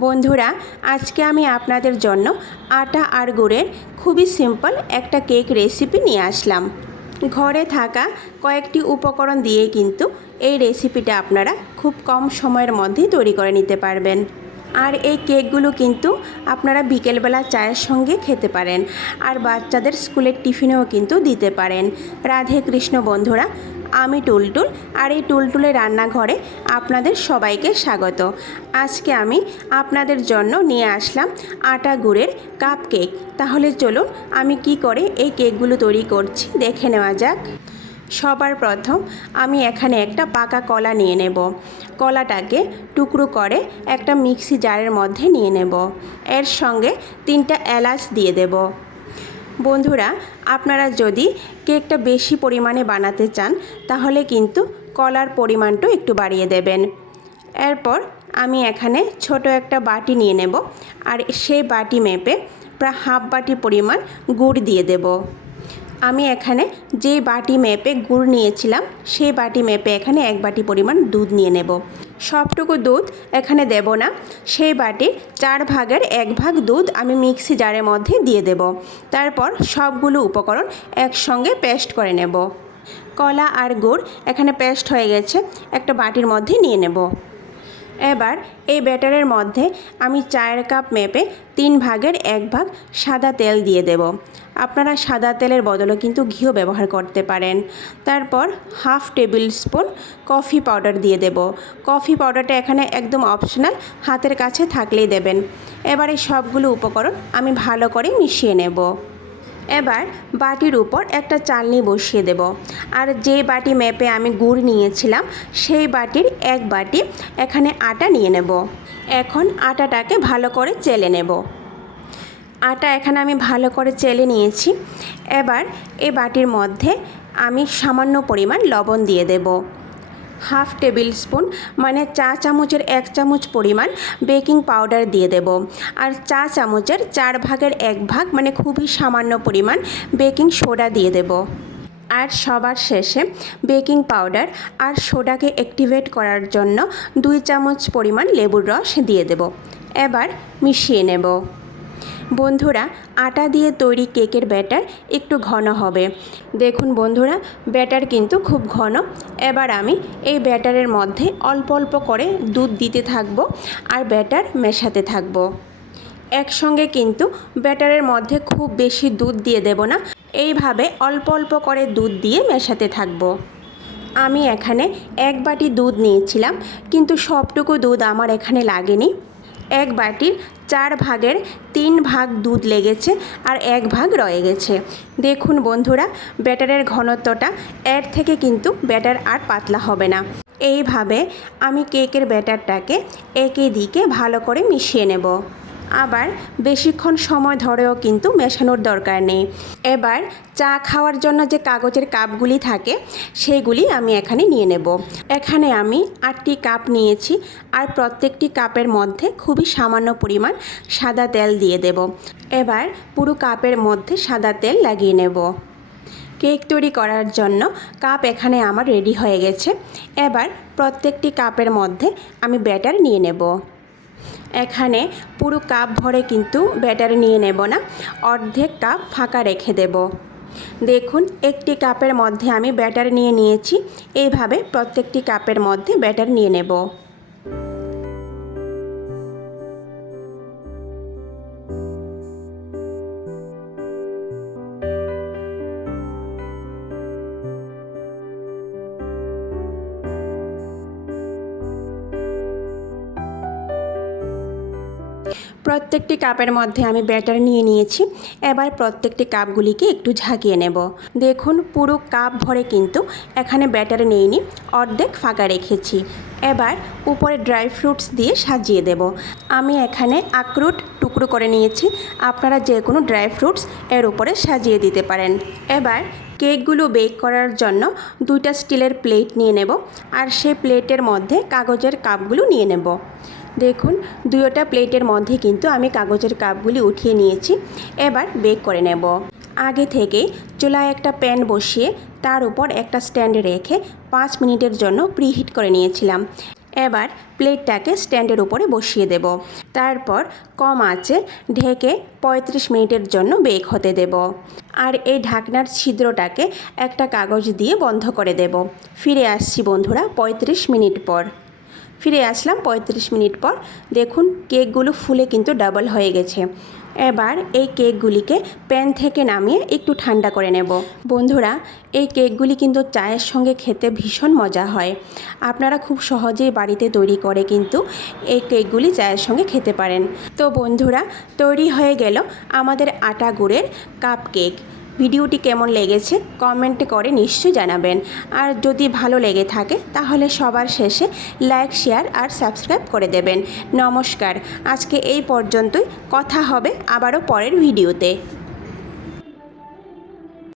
বন্ধুরা, আজকে আমি আপনাদের জন্য আটা আর গুড়ের খুবই সিম্পল একটা কেক রেসিপি নিয়ে আসলাম। ঘরে থাকা কয়েকটি উপকরণ দিয়ে কিন্তু এই রেসিপিটা আপনারা খুব কম সময়ের মধ্যেই তৈরি করে নিতে পারবেন। আর এই কেকগুলো কিন্তু আপনারা বিকেলবেলা চায়ের সঙ্গে খেতে পারেন, আর বাচ্চাদের স্কুলের টিফিনেও কিন্তু দিতে পারেন। রাধে কৃষ্ণ বন্ধুরা, আমি টুলটুল, আর এই টুলটুলের রান্নাঘরে আপনাদের সবাইকে স্বাগত। আজকে আমি আপনাদের জন্য নিয়ে আসলাম আটা গুড়ের কাপ কেক। তাহলে চলুন আমি কি করে এই কেকগুলো তৈরি করছি দেখে নেওয়া যাক। সবার প্রথম আমি এখানে একটা পাকা কলা নিয়ে নেব। কলাটাকে টুকরো করে একটা মিক্সি জারের মধ্যে নিয়ে নেব। এর সঙ্গে 3টা এলাচ দিয়ে দেব। বন্ধুরা, আপনারা যদি কেকটা বেশি পরিমাণে বানাতে চান তাহলে কিন্তু কলার পরিমাণটা একটু বাড়িয়ে দেবেন। এরপর আমি এখানে ছোট একটা বাটি নিয়ে নেব, আর সেই বাটি মেপে প্রায় হাফ বাটি পরিমাণ গুড় দিয়ে দেব। আমি এখানে যেই বাটি মেপে গুড় নিয়েছিলাম সেই বাটি মেপে এখানে 1 বাটি পরিমাণ দুধ নিয়ে নেব। সবটুকু দুধ এখানে দেব না, সেই বাটির 4 ভাগের 1 ভাগ দুধ আমি মিক্সি জারের মধ্যে দিয়ে দেব। তারপর সবগুলো উপকরণ একসঙ্গে পেস্ট করে নেব। কলা আর গুড় এখানে পেস্ট হয়ে গেছে, একটা বাটির মধ্যে নিয়ে নেব। এবার এই ব্যাটারের মধ্যে আমি 4 কাপ মেপে 3 ভাগের 1 ভাগ সাদা তেল দিয়ে দেব। আপনারা সাদা তেলের বদলে কিন্তু ঘিও ব্যবহার করতে পারেন। তারপর half table spoon coffee powder দিয়ে দেব। কফি পাউডারটা এখানে একদম অপশনাল, হাতের কাছে থাকলেই দেবেন। এবার এই সবগুলো উপকরণ আমি ভালো করে মিশিয়ে নেব। এবার বাটির উপর একটা চালনি বসিয়ে দেব, আর যে বাটি মেপে আমি গুড় নিয়েছিলাম সেই বাটির 1 বাটি এখানে আটা নিয়ে নেব। এখন আটাটাকে ভালো করে চেলে নেব। আটা এখানে আমি ভালো করে চেলে নিয়েছি। এবার এই বাটির মধ্যে আমি সামান্য পরিমাণ লবণ দিয়ে দেব। হাফ টেবিল স্পুন মানে চা চামচের 1 চামচ পরিমাণ বেকিং পাউডার দিয়ে দেব, আর চা চামচের 4 ভাগের 1 ভাগ মানে খুবই সামান্য পরিমাণ বেকিং সোডা দিয়ে দেব। আর সবার শেষে বেকিং পাউডার আর সোডাকে অ্যাক্টিভেট করার জন্য 2 চামচ পরিমাণ লেবুর রস দিয়ে দেব। এবার মিশিয়ে নেব। বন্ধুরা, আটা দিয়ে তৈরি কেকের ব্যাটার একটু ঘন হবে। দেখুন বন্ধুরা, ব্যাটার কিন্তু খুব ঘন। এবার আমি এই ব্যাটারের মধ্যে অল্প অল্প করে দুধ দিতে থাকব, আর ব্যাটার মেশাতে থাকব। একসঙ্গে কিন্তু ব্যাটারের মধ্যে খুব বেশি দুধ দিয়ে দেব না, এইভাবে অল্প অল্প করে দুধ দিয়ে মেশাতে থাকব। আমি এখানে 1 বাটি দুধ নিয়েছিলাম, কিন্তু সবটুকু দুধ আমার এখানে লাগেনি। 1 বাটির 4 ভাগের 3 ভাগ দুধ লেগেছে, আর 1 ভাগ রয়ে গেছে। দেখুন বন্ধুরা, ব্যাটারের ঘনত্বটা এর থেকে কিন্তু ব্যাটার আর পাতলা হবে না। এইভাবে আমি কেকের ব্যাটারটাকে একই দিকে ভালো করে মিশিয়ে নেব। আবার বেশিক্ষণ সময় ধরেও কিন্তু মেশানোর দরকার নেই। এবার চা খাওয়ার জন্য যে কাগজের কাপগুলি থাকে সেইগুলি আমি এখানে নিয়ে নেব। এখানে আমি 8টি কাপ নিয়েছি, আর প্রত্যেকটি কাপের মধ্যে খুবই সামান্য পরিমাণ সাদা তেল দিয়ে দেব। এবার পুরো কাপের মধ্যে সাদা তেল লাগিয়ে নেব। কেক তৈরি করার জন্য কাপ এখানে আমার রেডি হয়ে গেছে। এবার প্রত্যেকটি কাপের মধ্যে আমি ব্যাটার নিয়ে নেব। এখানে পুরো কাপ ভরে কিন্তু ব্যাটার নিয়ে নেব না, অর্ধেক কাপ ফাঁকা রেখে দেব। দেখুন, একটি কাপের মধ্যে আমি ব্যাটার নিয়ে নিয়েছি। এইভাবে প্রত্যেকটি কাপের মধ্যে ব্যাটার নিয়ে নেব। প্রত্যেকটি কাপের মধ্যে আমি ব্যাটার নিয়ে নিয়েছি। এবার প্রত্যেকটি কাপগুলিকে একটু ঝাঁকিয়ে নেব। দেখুন, পুরো কাপ ভরে কিন্তু এখানে ব্যাটার নেইনি, অর্ধেক ফাঁকা রেখেছি। এবার উপরে ড্রাই ফ্রুটস দিয়ে সাজিয়ে দেব। আমি এখানে আখরোট টুকরো করে নিয়েছি, আপনারা যে কোনো ড্রাই ফ্রুটস এর উপরে সাজিয়ে দিতে পারেন। এবার কেকগুলো বেক করার জন্য 2টা স্টিলের প্লেট নিয়ে নেব, আর সেই প্লেটের মধ্যে কাগজের কাপগুলো নিয়ে নেব। দেখুন, 2টা প্লেটের মধ্যে কিন্তু আমি কাগজের কাপগুলি উঠিয়ে নিয়েছি। এবার বেক করে নেব। আগে থেকে চুলায় একটা প্যান বসিয়ে তার উপর একটা স্ট্যান্ড রেখে 5 মিনিটের জন্য প্রিহিট করে নিয়েছিলাম। এবার প্লেটটাকে স্ট্যান্ডের উপরে বসিয়ে দেব। তারপর কম আঁচে ঢেকে 35 মিনিটের জন্য বেক হতে দেব। আর এই ঢাকনার ছিদ্রটাকে একটা কাগজ দিয়ে বন্ধ করে দেব। ফিরে আসছি বন্ধুরা 35 মিনিট পর। ফিরে আসলাম 35 মিনিট পর। দেখুন কেকগুলো ফুলে কিন্তু ডাবল হয়ে গেছে। এবার এই কেকগুলিকে প্যান থেকে নামিয়ে একটু ঠান্ডা করে নেব। বন্ধুরা, এই কেকগুলি কিন্তু চায়ের সঙ্গে খেতে ভীষণ মজা হয়। আপনারা খুব সহজেই বাড়িতে তৈরি করে কিন্তু এই কেকগুলি চায়ের সঙ্গে খেতে পারেন। তো বন্ধুরা, তৈরি হয়ে গেল আমাদের আটা গুড়ের কাপ কেক। ভিডিওটি কেমন লেগেছে কমেন্টে করে নিশ্চয়ই জানাবেন। আর যদি ভালো লেগে থাকে তাহলে সবার শেষে লাইক, শেয়ার আর সাবস্ক্রাইব করে দেবেন। নমস্কার, আজকে এই পর্যন্তই। কথা হবে আবারও পরের ভিডিওতে।